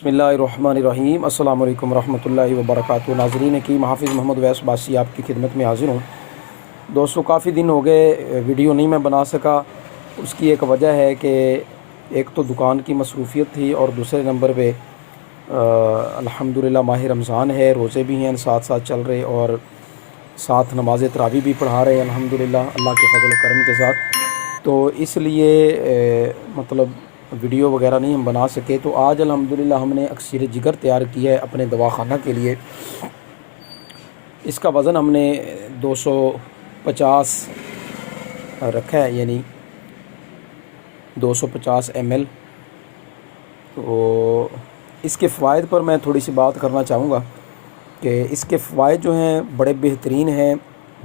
बिस्मिल्लाहिर्रहमानिर्रहीम। अस्सलामु अलैकुम रहमतुल्लाहि व बरकातुहू। नाज़रीन की हाफ़िज़ मोहम्मद वैस बासी आपकी खिदमत में हाज़िर हूँ। दोस्तों, काफ़ी दिन हो गए वीडियो नहीं मैं बना सका। उसकी एक वजह है कि एक तो दुकान की मसरूफ़ियत थी और दूसरे नंबर पे अल्हम्दुलिल्लाह माह रमज़ान है, रोज़े भी हैं साथ साथ चल रहे और साथ नमाज़ तरावी भी पढ़ा रहे हैं अल्हम्दुलिल्लाह अल्लाह के फ़ज़ल व करम के साथ। तो इसलिए मतलब वीडियो वगैरह नहीं हम बना सके। तो आज अल्हम्दुलिल्लाह हमने अक्सीर जिगर तैयार किया है अपने दवाखाना के लिए। इसका वज़न हमने 250 रखा है, यानी 250 ml। तो इसके फ़वाइद पर मैं थोड़ी सी बात करना चाहूँगा कि इसके फ़वाइद जो हैं बड़े बेहतरीन हैं।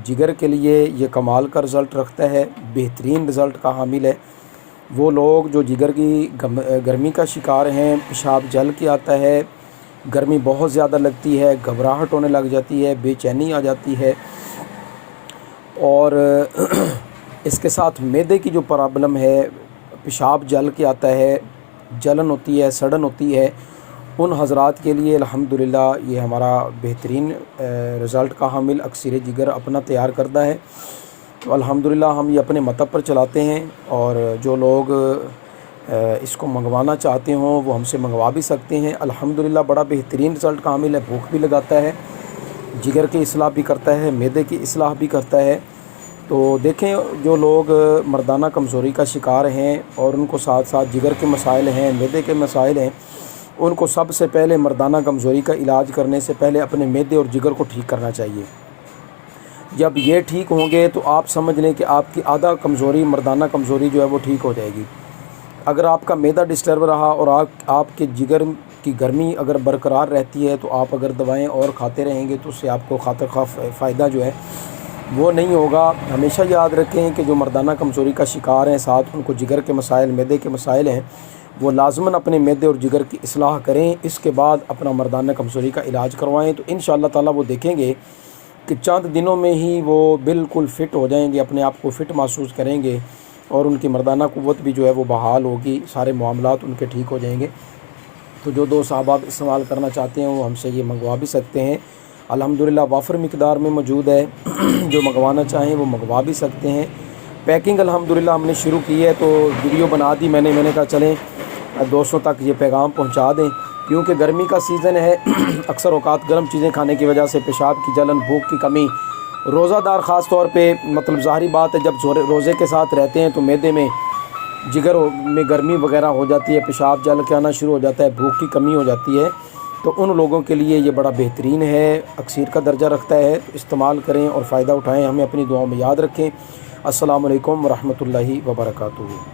जिगर के लिए ये कमाल का रिज़ल्ट रखता है, बेहतरीन रिज़ल्ट का हामिल है। वो लोग जो जिगर की गर्मी का शिकार हैं, पेशाब जल के आता है, गर्मी बहुत ज़्यादा लगती है, घबराहट होने लग जाती है, बेचैनी आ जाती है और इसके साथ मैदे की जो प्रॉब्लम है, पेशाब जल के आता है, जलन होती है, सड़न होती है, उन हज़रात के लिए अल्हम्दुलिल्लाह ये हमारा बेहतरीन रिज़ल्ट का हामिल अक्सीर जिगर अपना तैयार करता है। तो अल्हम्दुलिल्लाह हम ये अपने मतब पर चलाते हैं और जो लोग इसको मंगवाना चाहते हों वो हमसे मंगवा भी सकते हैं। अल्हम्दुलिल्लाह बड़ा बेहतरीन रिज़ल्ट का हामिल है। भूख भी लगाता है, जिगर की इस्लाह भी करता है, मैदे की इस्लाह भी करता है। तो देखें, जो लोग मर्दाना कमज़ोरी का शिकार हैं और उनको साथ साथ जिगर के मसाइल हैं, मैदे के मसाइल हैं, उनको सबसे पहले मर्दाना कमज़ोरी का इलाज करने से पहले अपने मैदे और जिगर को ठीक करना चाहिए। जब ये ठीक होंगे तो आप समझ लें कि आपकी आधा कमज़ोरी, मर्दाना कमज़ोरी जो है वो ठीक हो जाएगी। अगर आपका मैदा डिस्टर्ब रहा और आपके जिगर की गर्मी अगर बरकरार रहती है तो आप अगर दवाएं और खाते रहेंगे तो उससे आपको खातर खा फ़ायदा जो है वो नहीं होगा। हमेशा याद रखें कि जो मर्दाना कमज़ोरी का शिकार हैं, साथ उनको जिगर के मसाइल, मैदे के मसाइल हैं, वो लाज़मन अपने मैदे और जिगर की इस्लाह करें। इसके बाद अपना मर्दाना कमज़ोरी का इलाज करवाएँ तो इंशाअल्लाह ताला वो देखेंगे कि चंद दिनों में ही वो बिल्कुल फ़िट हो जाएंगे, अपने आप को फ़िट महसूस करेंगे और उनकी मर्दाना क़ुव्वत भी जो है वो बहाल होगी, सारे मामलात उनके ठीक हो जाएंगे। तो जो दोस्त आप इस्तेमाल करना चाहते हैं वो हमसे ये मंगवा भी सकते हैं। अल्हम्दुलिल्लाह वाफ़र मिक़दार में मौजूद है, जो मंगवाना चाहें वो मंगवा भी सकते हैं। पैकिंग अल्हम्दुलिल्लाह हमने शुरू की है, तो वीडियो बना दी मैंने कहा चलें दोस्तों तक ये पैगाम पहुँचा दें, क्योंकि गर्मी का सीज़न है। अक्सर औक़ात गर्म चीज़ें खाने की वजह से पेशाब की जलन, भूख की कमी, रोज़ादार ख़ास तौर पे मतलब ज़ाहिरी बात है जब रोज़े के साथ रहते हैं तो मैदे में, जिगर में गर्मी वगैरह हो जाती है, पेशाब जल के आना शुरू हो जाता है, भूख की कमी हो जाती है। तो उन लोगों के लिए ये बड़ा बेहतरीन है, अक्सीर का दर्जा रखता है। तो इस्तेमाल करें और फ़ायदा उठाएँ, हमें अपनी दुआओं में याद रखें। अस्सलामु अलैकुम व रहमतुल्लाहि व बरकातुहू।